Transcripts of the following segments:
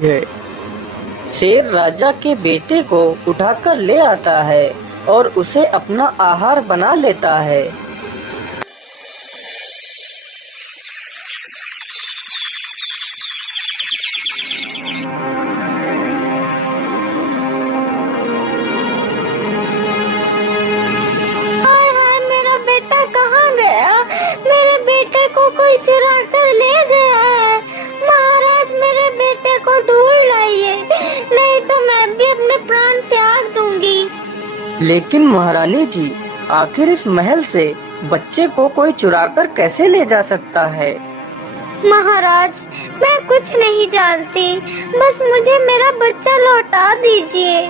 है। शेर राजा के बेटे को उठाकर ले आता है और उसे अपना आहार बना लेता है। हाय हाय, मेरा बेटा कहाँ गया? मेरे बेटे को कोई चुरा कर ले गया है। महाराज, मेरे बेटे को ढूंढ लाइए, नहीं तो मैं भी अपने प्राण त्याग दूंगी। लेकिन महारानी जी, आखिर इस महल से बच्चे को कोई चुराकर कैसे ले जा सकता है? महाराज, मैं कुछ नहीं जानती, बस मुझे मेरा बच्चा लौटा दीजिए।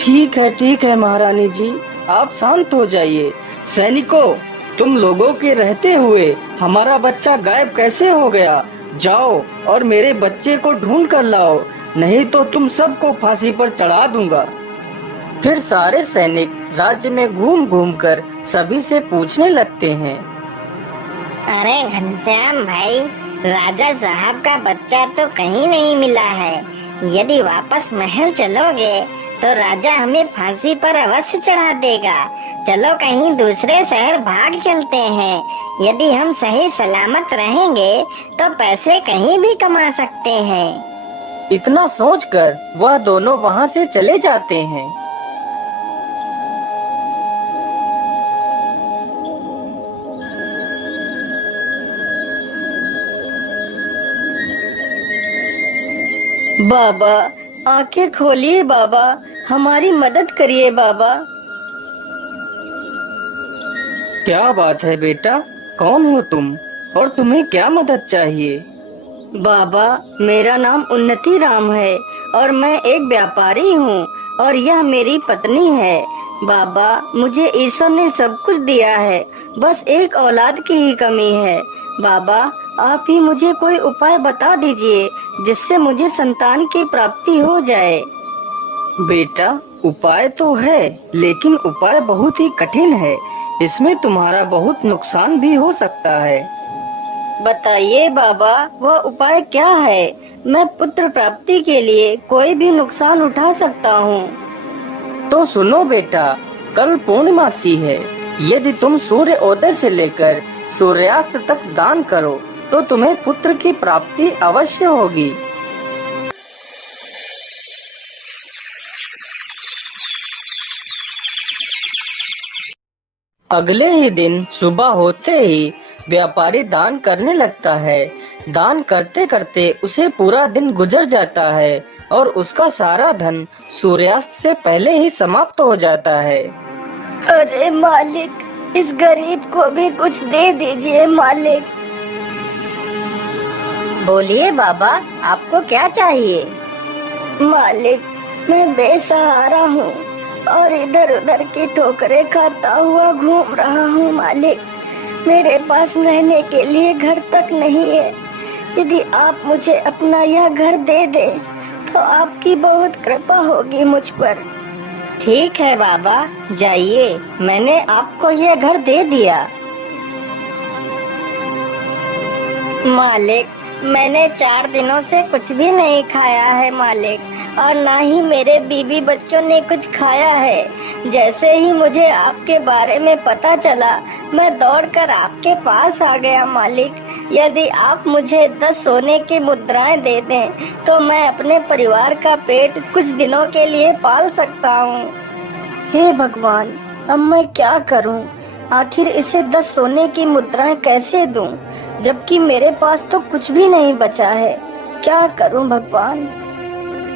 ठीक है महारानी जी, आप शांत हो जाइए। सैनिकों, तुम लोगों के रहते हुए हमारा बच्चा गायब कैसे हो गया? जाओ और मेरे बच्चे को ढूंढ कर लाओ, नहीं तो तुम सबको फांसी पर चढ़ा दूंगा। फिर सारे सैनिक राज्य में घूम घूम कर सभी से पूछने लगते हैं। अरे घनश्याम भाई, राजा साहब का बच्चा तो कहीं नहीं मिला है। यदि वापस महल चलोगे तो राजा हमें फांसी पर अवश्य चढ़ा देगा। चलो कहीं दूसरे शहर भाग चलते हैं। यदि हम सही सलामत रहेंगे तो पैसे कहीं भी कमा सकते हैं। इतना सोचकर वह दोनों वहां से चले जाते हैं। बाबा, आंखें खोलिए बाबा, हमारी मदद करिए बाबा। क्या बात है बेटा, कौन हो तुम और तुम्हें क्या मदद चाहिए? बाबा, मेरा नाम उन्नति राम है और मैं एक व्यापारी हूँ और यह मेरी पत्नी है। बाबा, मुझे ईश्वर ने सब कुछ दिया है, बस एक औलाद की ही कमी है। बाबा, आप ही मुझे कोई उपाय बता दीजिए जिससे मुझे संतान की प्राप्ति हो जाए। बेटा, उपाय तो है, लेकिन उपाय बहुत ही कठिन है। इसमें तुम्हारा बहुत नुकसान भी हो सकता है। बताइए बाबा, वह उपाय क्या है? मैं पुत्र प्राप्ति के लिए कोई भी नुकसान उठा सकता हूँ। तो सुनो बेटा, कल पूर्णिमासी है। यदि तुम सूर्य उदय से लेकर सूर्यास्त तक दान करो तो तुम्हें पुत्र की प्राप्ति अवश्य होगी। अगले ही दिन सुबह होते ही व्यापारी दान करने लगता है। दान करते करते उसे पूरा दिन गुजर जाता है और उसका सारा धन सूर्यास्त से पहले ही समाप्त हो जाता है। अरे मालिक, इस गरीब को भी कुछ दे दीजिए मालिक। बोलिए बाबा, आपको क्या चाहिए? मालिक, मैं बेसहारा हूँ और इधर उधर की ठोकरें खाता हुआ घूम रहा हूँ मालिक। मेरे पास रहने के लिए घर तक नहीं है। यदि आप मुझे अपना यह घर दे दें तो आपकी बहुत कृपा होगी मुझ पर। ठीक है बाबा, जाइए, मैंने आपको यह घर दे दिया। मालिक, मैंने 4 दिनों से कुछ भी नहीं खाया है मालिक, और ना ही मेरे बीबी बच्चों ने कुछ खाया है। जैसे ही मुझे आपके बारे में पता चला, मैं दौड़कर आपके पास आ गया मालिक। यदि आप मुझे 10 सोने की मुद्राएं दे दें तो मैं अपने परिवार का पेट कुछ दिनों के लिए पाल सकता हूँ। हे भगवान, अब मैं क्या करूँ? आखिर इसे 10 सोने की मुद्राएं कैसे दूं, जबकि मेरे पास तो कुछ भी नहीं बचा है। क्या करूं भगवान?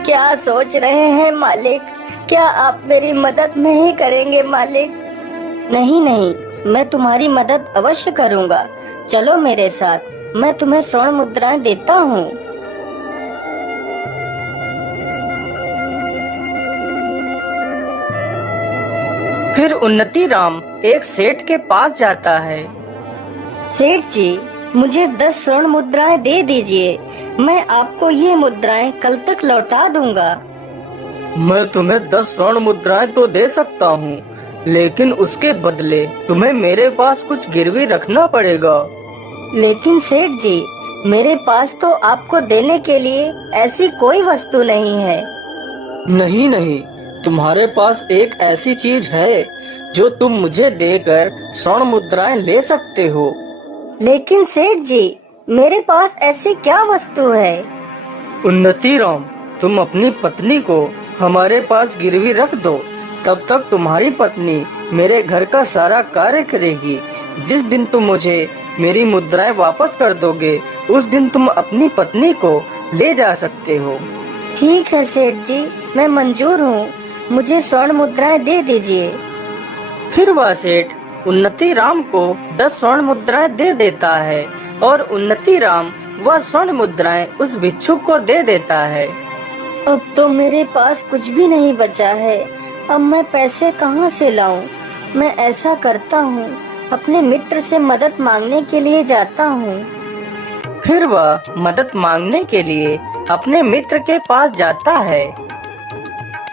क्या सोच रहे हैं मालिक? क्या आप मेरी मदद नहीं करेंगे मालिक? नहीं नहीं, मैं तुम्हारी मदद अवश्य करूंगा। चलो मेरे साथ, मैं तुम्हें स्वर्ण मुद्राएं देता हूँ। फिर उन्नति राम एक सेठ के पास जाता है। सेठ जी, मुझे 10 स्वर्ण मुद्राएं दे दीजिए। मैं आपको ये मुद्राएं कल तक लौटा दूंगा। मैं तुम्हें 10 स्वर्ण मुद्राएं तो दे सकता हूँ, लेकिन उसके बदले तुम्हें मेरे पास कुछ गिरवी रखना पड़ेगा। लेकिन सेठ जी, मेरे पास तो आपको देने के लिए ऐसी कोई वस्तु नहीं है। नहीं नहीं, तुम्हारे पास एक ऐसी चीज है जो तुम मुझे देकर स्वर्ण मुद्राएं ले सकते हो। लेकिन सेठ जी, मेरे पास ऐसी क्या वस्तु है? उन्नति राम, तुम अपनी पत्नी को हमारे पास गिरवी रख दो। तब तक तुम्हारी पत्नी मेरे घर का सारा कार्य करेगी। जिस दिन तुम मुझे मेरी मुद्राएं वापस कर दोगे, उस दिन तुम अपनी पत्नी को ले जा सकते हो। ठीक है सेठ जी, मैं मंजूर हूँ। मुझे स्वर्ण मुद्राएं दे दीजिए। फिर वह सेठ उन्नति राम को 10 स्वर्ण मुद्राएं दे देता है और उन्नति राम वह स्वर्ण मुद्राएं उस भिक्षुक को दे देता है। अब तो मेरे पास कुछ भी नहीं बचा है। अब मैं पैसे कहाँ से लाऊं? मैं ऐसा करता हूँ, अपने मित्र से मदद मांगने के लिए जाता हूँ। फिर वह मदद मांगने के लिए अपने मित्र के पास जाता है।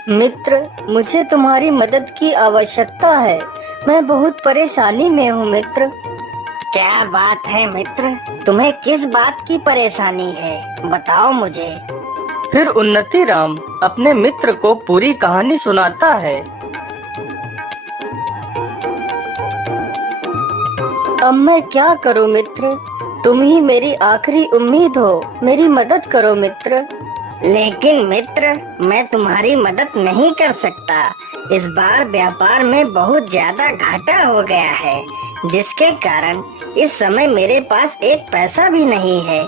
मित्र, मुझे तुम्हारी मदद की आवश्यकता है। मैं बहुत परेशानी में हूँ मित्र। क्या बात है मित्र, तुम्हें किस बात की परेशानी है, बताओ मुझे। फिर उन्नति राम अपने मित्र को पूरी कहानी सुनाता है। अब मैं क्या करूँ मित्र? तुम ही मेरी आखिरी उम्मीद हो। मेरी मदद करो मित्र। लेकिन मित्र, मैं तुम्हारी मदद नहीं कर सकता। इस बार व्यापार में बहुत ज्यादा घाटा हो गया है, जिसके कारण इस समय मेरे पास एक पैसा भी नहीं है।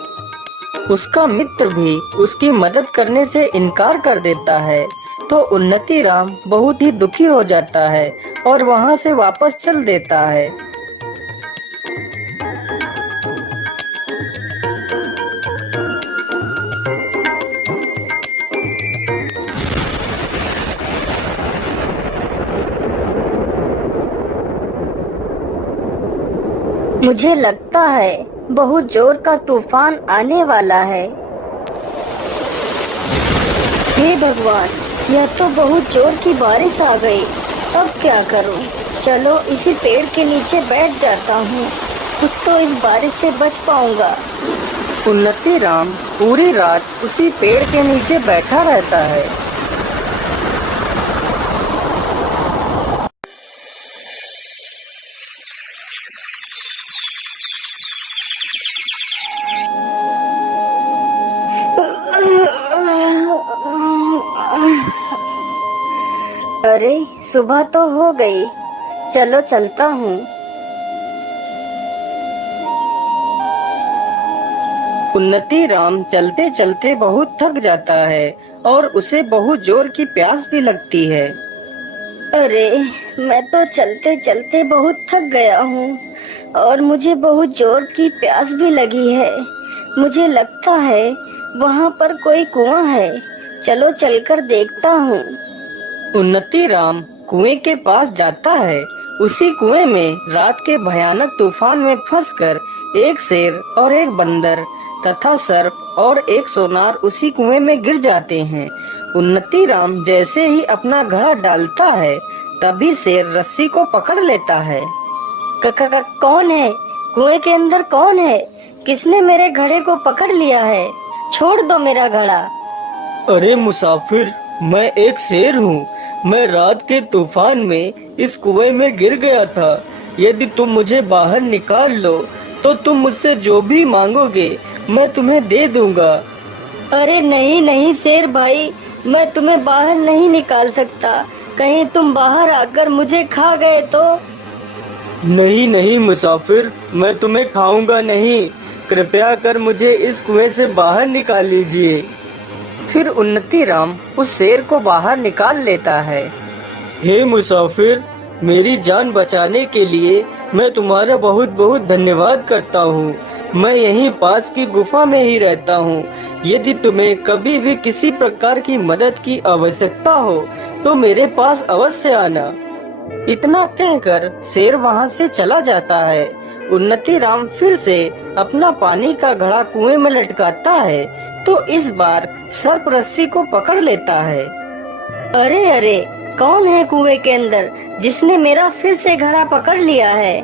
उसका मित्र भी उसकी मदद करने से इनकार कर देता है। तो उन्नति राम बहुत ही दुखी हो जाता है और वहाँ से वापस चल देता है। मुझे लगता है बहुत जोर का तूफान आने वाला है। हे भगवान, यह तो बहुत जोर की बारिश आ गई। अब क्या करूं? चलो इसी पेड़ के नीचे बैठ जाता हूँ, कुछ तो इस बारिश से बच पाऊंगा। उन्नति राम पूरी रात उसी पेड़ के नीचे बैठा रहता है। अरे, सुबह तो हो गई। चलो चलता हूँ। उन्नति राम चलते चलते बहुत थक जाता है और उसे बहुत जोर की प्यास भी लगती है। अरे, मैं तो चलते चलते बहुत थक गया हूँ और मुझे बहुत जोर की प्यास भी लगी है। मुझे लगता है वहाँ पर कोई कुआं है। चलो चलकर देखता हूँ। उन्नति राम कुएं के पास जाता है। उसी कुएं में रात के भयानक तूफान में फंसकर एक शेर और एक बंदर तथा सर्प और एक सोनार उसी कुएं में गिर जाते हैं। उन्नति राम जैसे ही अपना घड़ा डालता है, तभी शेर रस्सी को पकड़ लेता है। कौन है? कुएं के अंदर कौन है? किसने मेरे घड़े को पकड़ लिया है? छोड़ दो मेरा घड़ा। अरे मुसाफिर, मैं एक शेर हूँ। मैं रात के तूफान में इस कुएं में गिर गया था। यदि तुम मुझे बाहर निकाल लो तो तुम मुझसे जो भी मांगोगे मैं तुम्हें दे दूंगा। अरे नहीं नहीं शेर भाई, मैं तुम्हें बाहर नहीं निकाल सकता। कहीं तुम बाहर आकर मुझे खा गए तो? नहीं नहीं मुसाफिर, मैं तुम्हें खाऊंगा नहीं। कृपया कर मुझे इस कुएं से बाहर निकाल लीजिए। फिर उन्नति राम उस शेर को बाहर निकाल लेता है। हे मुसाफिर, मेरी जान बचाने के लिए मैं तुम्हारा बहुत बहुत धन्यवाद करता हूँ। मैं यहीं पास की गुफा में ही रहता हूँ। यदि तुम्हें कभी भी किसी प्रकार की मदद की आवश्यकता हो तो मेरे पास अवश्य आना। इतना कहकर शेर वहाँ से चला जाता है। उन्नति राम फिर से अपना पानी का घड़ा कुएं में लटकाता है तो इस बार सर्प रस्सी को पकड़ लेता है। अरे अरे, कौन है कुएं के अंदर जिसने मेरा फिर से घड़ा पकड़ लिया है?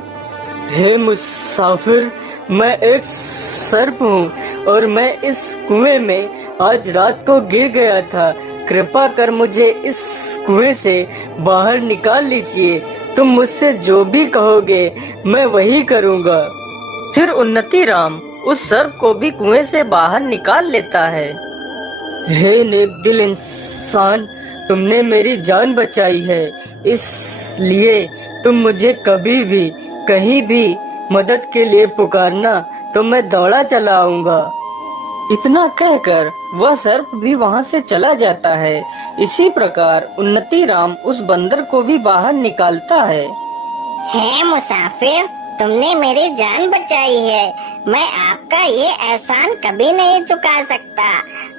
हे मुसाफिर, मैं एक सर्प हूँ। और मैं इस कुएं में आज रात को गिर गया था। कृपा कर मुझे इस कुएं से बाहर निकाल लीजिए। तुम मुझसे जो भी कहोगे मैं वही करूँगा। फिर उन्नति राम उस सर्प को भी कुएं से बाहर निकाल लेता है। हे नेक दिल इंसान, तुमने मेरी जान बचाई है, इसलिए तुम मुझे कभी भी कहीं भी मदद के लिए पुकारना तो मैं दौड़ा चला आऊंगा। इतना कहकर वह सर्प भी वहां से चला जाता है। इसी प्रकार उन्नति राम उस बंदर को भी बाहर निकालता है। हे मुसाफिर, तुमने मेरी जान बचाई है। मैं आपका ये एहसान कभी नहीं चुका सकता।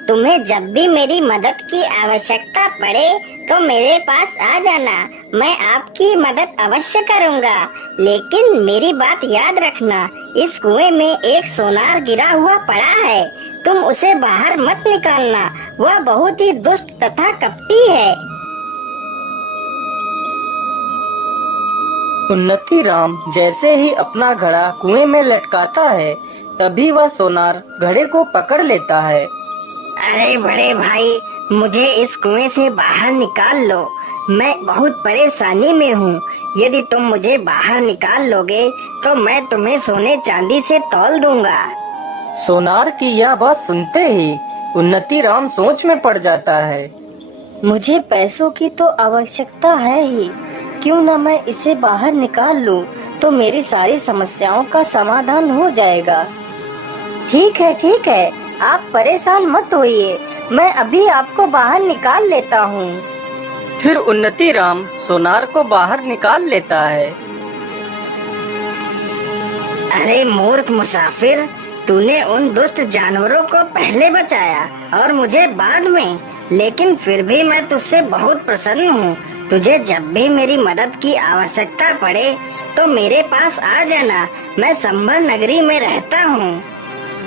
तुम्हें जब भी मेरी मदद की आवश्यकता पड़े तो मेरे पास आ जाना, मैं आपकी मदद अवश्य करूंगा। लेकिन मेरी बात याद रखना, इस कुएं में एक सोनार गिरा हुआ पड़ा है, तुम उसे बाहर मत निकालना, वह बहुत ही दुष्ट तथा कपटी है। उन्नति राम जैसे ही अपना घड़ा कुएं में लटकाता है, तभी वह सोनार घड़े को पकड़ लेता है। अरे बड़े भाई, मुझे इस कुएं से बाहर निकाल लो, मैं बहुत परेशानी में हूँ। यदि तुम मुझे बाहर निकाल लोगे तो मैं तुम्हें सोने चांदी से तौल दूंगा। सोनार की यह बात सुनते ही उन्नति राम सोच में पड़ जाता है। मुझे पैसों की तो आवश्यकता है ही, क्यों न मैं इसे बाहर निकाल लूं, तो मेरी सारी समस्याओं का समाधान हो जाएगा। ठीक है, आप परेशान मत होइए, मैं अभी आपको बाहर निकाल लेता हूँ। फिर उन्नति राम सोनार को बाहर निकाल लेता है। अरे मूर्ख मुसाफिर, तूने उन दुष्ट जानवरों को पहले बचाया और मुझे बाद में, लेकिन फिर भी मैं तुझसे बहुत प्रसन्न हूँ। तुझे जब भी मेरी मदद की आवश्यकता पड़े तो मेरे पास आ जाना, मैं संभल नगरी में रहता हूँ।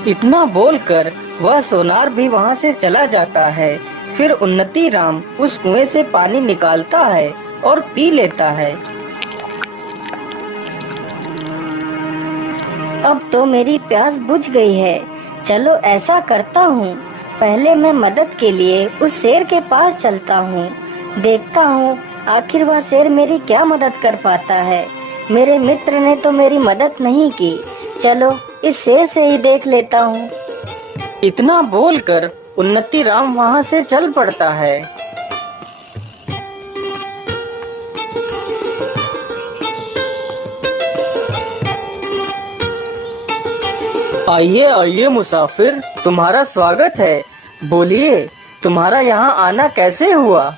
इतना बोलकर वह सोनार भी वहां से चला जाता है। फिर उन्नति राम उस कुएं से पानी निकालता है और पी लेता है। अब तो मेरी प्यास बुझ गई है। चलो ऐसा करता हूँ, पहले मैं मदद के लिए उस शेर के पास चलता हूँ, देखता हूँ आखिर वह शेर मेरी क्या मदद कर पाता है। मेरे मित्र ने तो मेरी मदद नहीं की, चलो इस शेर से ही देख लेता हूँ। इतना बोलकर उन्नति राम वहां से चल पड़ता है। आइए आइए मुसाफिर, तुम्हारा स्वागत है। बोलिए, तुम्हारा यहाँ आना कैसे हुआ?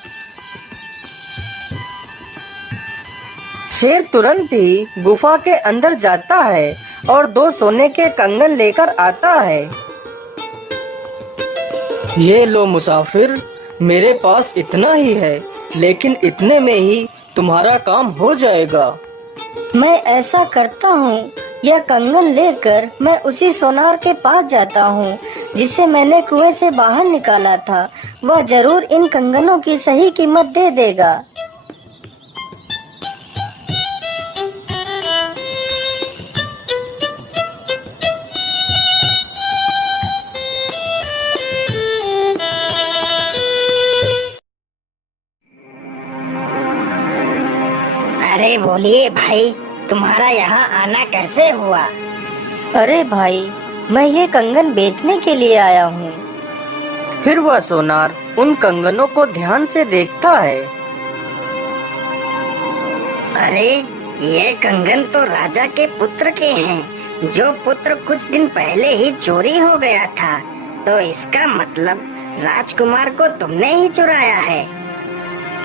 शेर तुरंत ही गुफा के अंदर जाता है और 2 सोने के कंगन लेकर आता है। ये लो मुसाफिर, मेरे पास इतना ही है, लेकिन इतने में ही तुम्हारा काम हो जाएगा। मैं ऐसा करता हूँ, यह कंगन लेकर मैं उसी सोनार के पास जाता हूँ जिसे मैंने कुएं से बाहर निकाला था। वह जरूर इन कंगनों की सही कीमत दे देगा। अरे बोलिए भाई, तुम्हारा यहाँ आना कैसे हुआ? अरे भाई, मैं ये कंगन बेचने के लिए आया हूँ। फिर वह सोनार उन कंगनों को ध्यान से देखता है। अरे ये कंगन तो राजा के पुत्र के हैं, जो पुत्र कुछ दिन पहले ही चोरी हो गया था। तो इसका मतलब राजकुमार को तुमने ही चुराया है।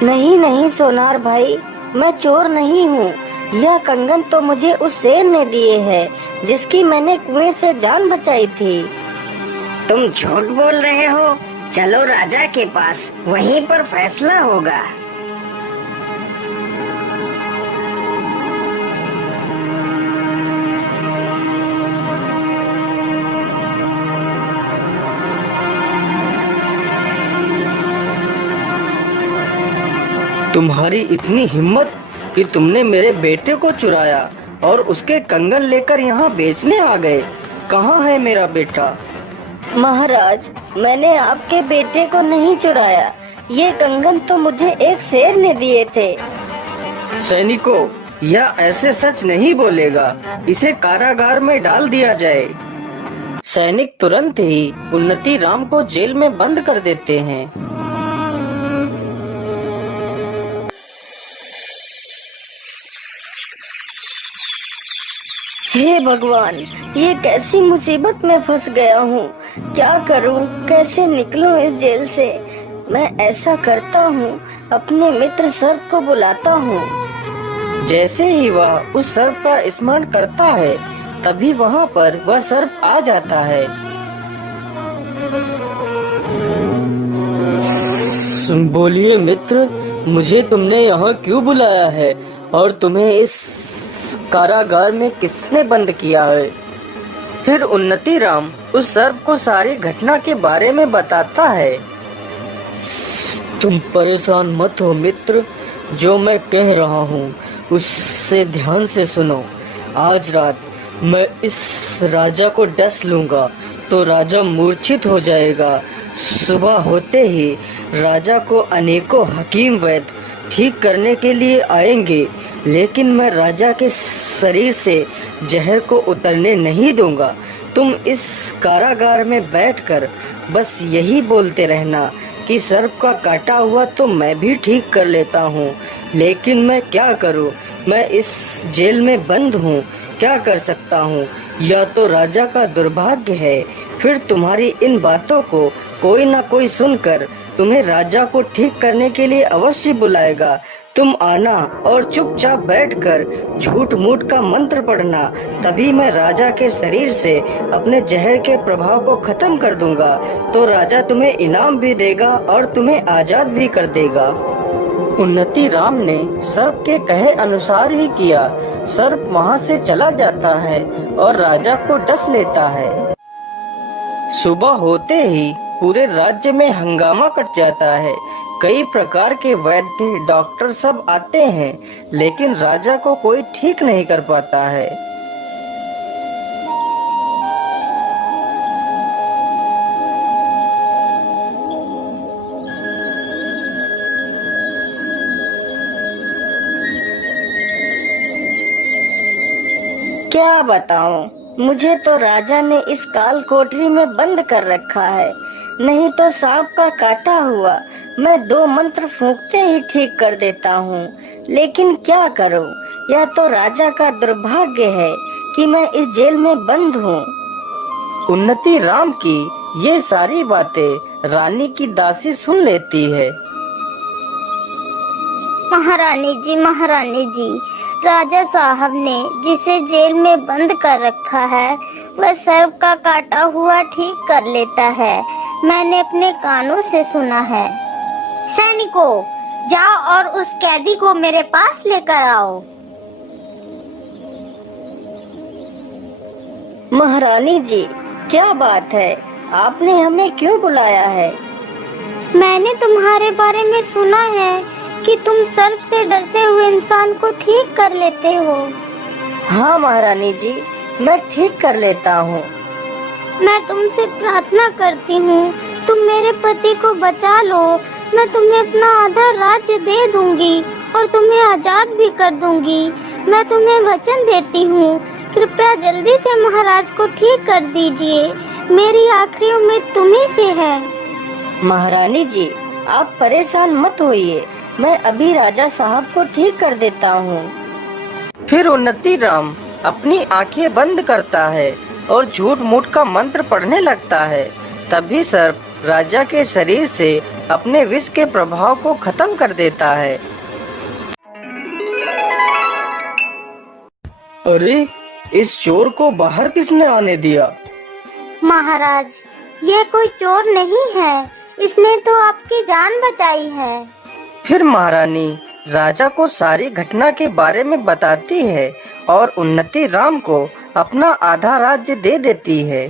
नहीं सोनार भाई, मैं चोर नहीं हूँ। यह कंगन तो मुझे उस शेर ने दिए हैं जिसकी मैंने कुएं से जान बचाई थी। तुम झूठ बोल रहे हो। चलो राजा के पास, वहीं पर फैसला होगा। तुम्हारी इतनी हिम्मत कि तुमने मेरे बेटे को चुराया और उसके कंगन लेकर यहाँ बेचने आ गए। कहाँ है मेरा बेटा? महाराज, मैंने आपके बेटे को नहीं चुराया। ये कंगन तो मुझे एक शेर ने दिए थे। सैनिकों, यह ऐसे सच नहीं बोलेगा। इसे कारागार में डाल दिया जाए। सैनिक तुरंत ही उन्नति राम को जेल में बंद कर देते हैं। हे भगवान, ये कैसी मुसीबत में फंस गया हूँ। क्या करूँ, कैसे निकलूँ इस जेल से। मैं ऐसा करता हूँ, अपने मित्र सर्प को बुलाता हूँ। जैसे ही वह उस सर्प का स्मरण करता है, तभी वहाँ पर वह सर्प आ जाता है। बोलिए मित्र, मुझे तुमने यहाँ क्यों बुलाया है और तुम्हें इस कारागार में किसने बंद किया है? फिर उन्नति राम उस सर्प को सारी घटना के बारे में बताता है। तुम परेशान मत हो मित्र, जो मैं कह रहा हूँ उससे ध्यान से सुनो। आज रात मैं इस राजा को डस लूंगा तो राजा मूर्छित हो जाएगा। सुबह होते ही राजा को अनेकों हकीम वैद्य ठीक करने के लिए आएंगे, लेकिन मैं राजा के शरीर से जहर को उतरने नहीं दूंगा। तुम इस कारागार में बैठकर बस यही बोलते रहना कि सर्प का काटा हुआ तो मैं भी ठीक कर लेता हूँ, लेकिन मैं क्या करूँ, मैं इस जेल में बंद हूँ, क्या कर सकता हूँ। यह तो राजा का दुर्भाग्य है। फिर तुम्हारी इन बातों को कोई ना कोई सुनकर तुम्हें राजा को ठीक करने के लिए अवश्य बुलाएगा। तुम आना और चुपचाप बैठकर झूठ मूठ का मंत्र पढ़ना, तभी मैं राजा के शरीर से अपने जहर के प्रभाव को खत्म कर दूंगा। तो राजा तुम्हें इनाम भी देगा और तुम्हें आजाद भी कर देगा। उन्नति राम ने सर्प के कहे अनुसार ही किया। सर्प वहाँ से चला जाता है और राजा को डस लेता है। सुबह होते ही पूरे राज्य में हंगामा कट जाता है। कई प्रकार के वैद्य डॉक्टर सब आते हैं, लेकिन राजा को कोई ठीक नहीं कर पाता है। क्या बताऊं, मुझे तो राजा ने इस काल कोठरी में बंद कर रखा है। नहीं तो सांप का काटा हुआ मैं 2 मंत्र फूंकते ही ठीक कर देता हूँ, लेकिन क्या करूँ, यह तो राजा का दुर्भाग्य है कि मैं इस जेल में बंद हूँ। उन्नति राम की ये सारी बातें रानी की दासी सुन लेती है। महारानी जी, राजा साहब ने जिसे जेल में बंद कर रखा है, वह सर्प का काटा हुआ ठीक कर लेता है। मैंने अपने कानों से सुना है। सैनिकों, जाओ और उस कैदी को मेरे पास लेकर आओ। महारानी जी, क्या बात है, आपने हमें क्यों बुलाया है? मैंने तुम्हारे बारे में सुना है कि तुम सर्प से डसे हुए इंसान को ठीक कर लेते हो। हाँ महारानी जी, मैं ठीक कर लेता हूँ। मैं तुमसे प्रार्थना करती हूँ, तुम मेरे पति को बचा लो। मैं तुम्हें अपना आधा राज्य दे दूंगी और तुम्हें आजाद भी कर दूंगी। मैं तुम्हें वचन देती हूँ, कृपया जल्दी से महाराज को ठीक कर दीजिए। मेरी आखिरी उम्मीद तुम्ही से है। महारानी जी, आप परेशान मत होइए, मैं अभी राजा साहब को ठीक कर देता हूँ। फिर उन्नति राम अपनी आंखें बंद करता है और झूठ मूठ का मंत्र पढ़ने लगता है। तभी सर्प राजा के शरीर से अपने विष के प्रभाव को खत्म कर देता है। अरे, इस चोर को बाहर किसने आने दिया? महाराज, ये कोई चोर नहीं है, इसने तो आपकी जान बचाई है। फिर महारानी राजा को सारी घटना के बारे में बताती है और उन्नति राम को अपना आधा राज्य दे देती है।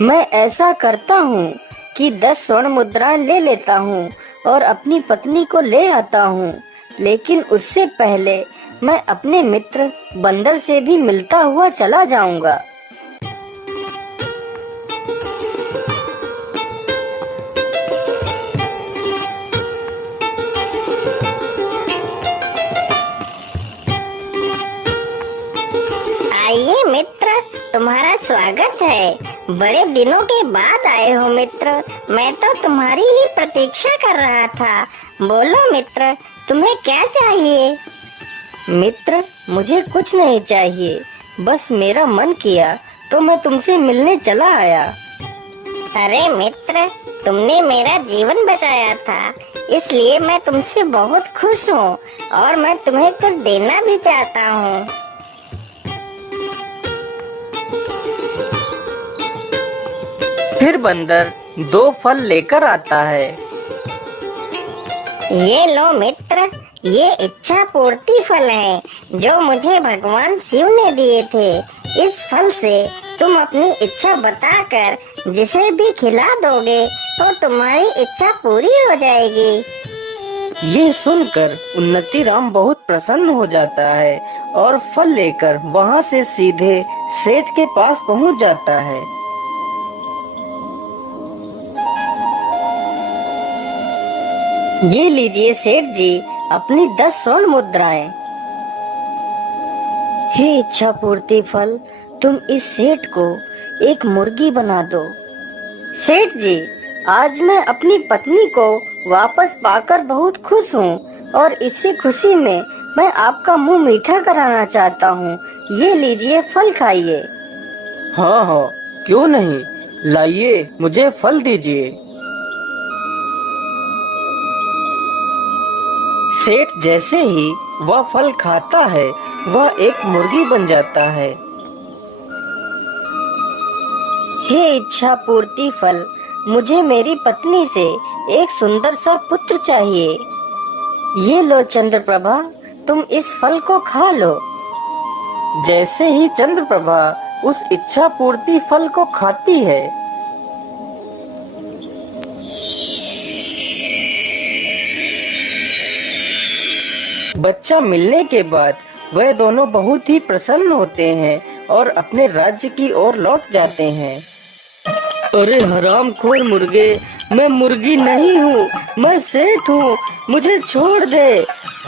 मैं ऐसा करता हूँ कि 10 स्वर्ण मुद्राएं ले लेता हूँ और अपनी पत्नी को ले आता हूँ, लेकिन उससे पहले मैं अपने मित्र बंदर से भी मिलता हुआ चला जाऊंगा। स्वागत है। बड़े दिनों के बाद आए हो मित्र। मैं तो तुम्हारी ही प्रतीक्षा कर रहा था। बोलो मित्र, तुम्हें क्या चाहिए? मित्र, मुझे कुछ नहीं चाहिए, बस मेरा मन किया तो मैं तुमसे मिलने चला आया। अरे मित्र, तुमने मेरा जीवन बचाया था, इसलिए मैं तुमसे बहुत खुश हूँ और मैं तुम्हें कुछ देना भी चाहता हूँ। फिर बंदर 2 फल लेकर आता है। ये लो मित्र, ये इच्छा पूर्ति फल है जो मुझे भगवान शिव ने दिए थे। इस फल से तुम अपनी इच्छा बताकर जिसे भी खिला दोगे तो तुम्हारी इच्छा पूरी हो जाएगी। ये सुनकर उन्नति राम बहुत प्रसन्न हो जाता है और फल लेकर वहाँ से सीधे सेठ के पास पहुँच जाता है। ये लीजिए सेठ जी, अपनी 10 स्वर्ण मुद्राएं। हे इच्छा पूर्ति फल, तुम इस सेठ को एक मुर्गी बना दो। सेठ जी, आज मैं अपनी पत्नी को वापस पाकर बहुत खुश हूँ और इसी खुशी में मैं आपका मुंह मीठा कराना चाहता हूँ। ये लीजिए फल खाइए। हाँ हाँ, क्यों नहीं, लाइए मुझे फल दीजिए। सेठ जैसे ही वह फल खाता है वह एक मुर्गी बन जाता है। हे इच्छा पूर्ति फल, मुझे मेरी पत्नी से एक सुंदर सा पुत्र चाहिए। ये लो चंद्रप्रभा, तुम इस फल को खा लो। जैसे ही चंद्रप्रभा उस इच्छा पूर्ति फल को खाती है, बच्चा मिलने के बाद वह दोनों बहुत ही प्रसन्न होते हैं और अपने राज्य की ओर लौट जाते हैं। अरे हरामखोर मुर्गे, मैं मुर्गी नहीं हूँ, मैं सेठ हूँ, मुझे छोड़ दे,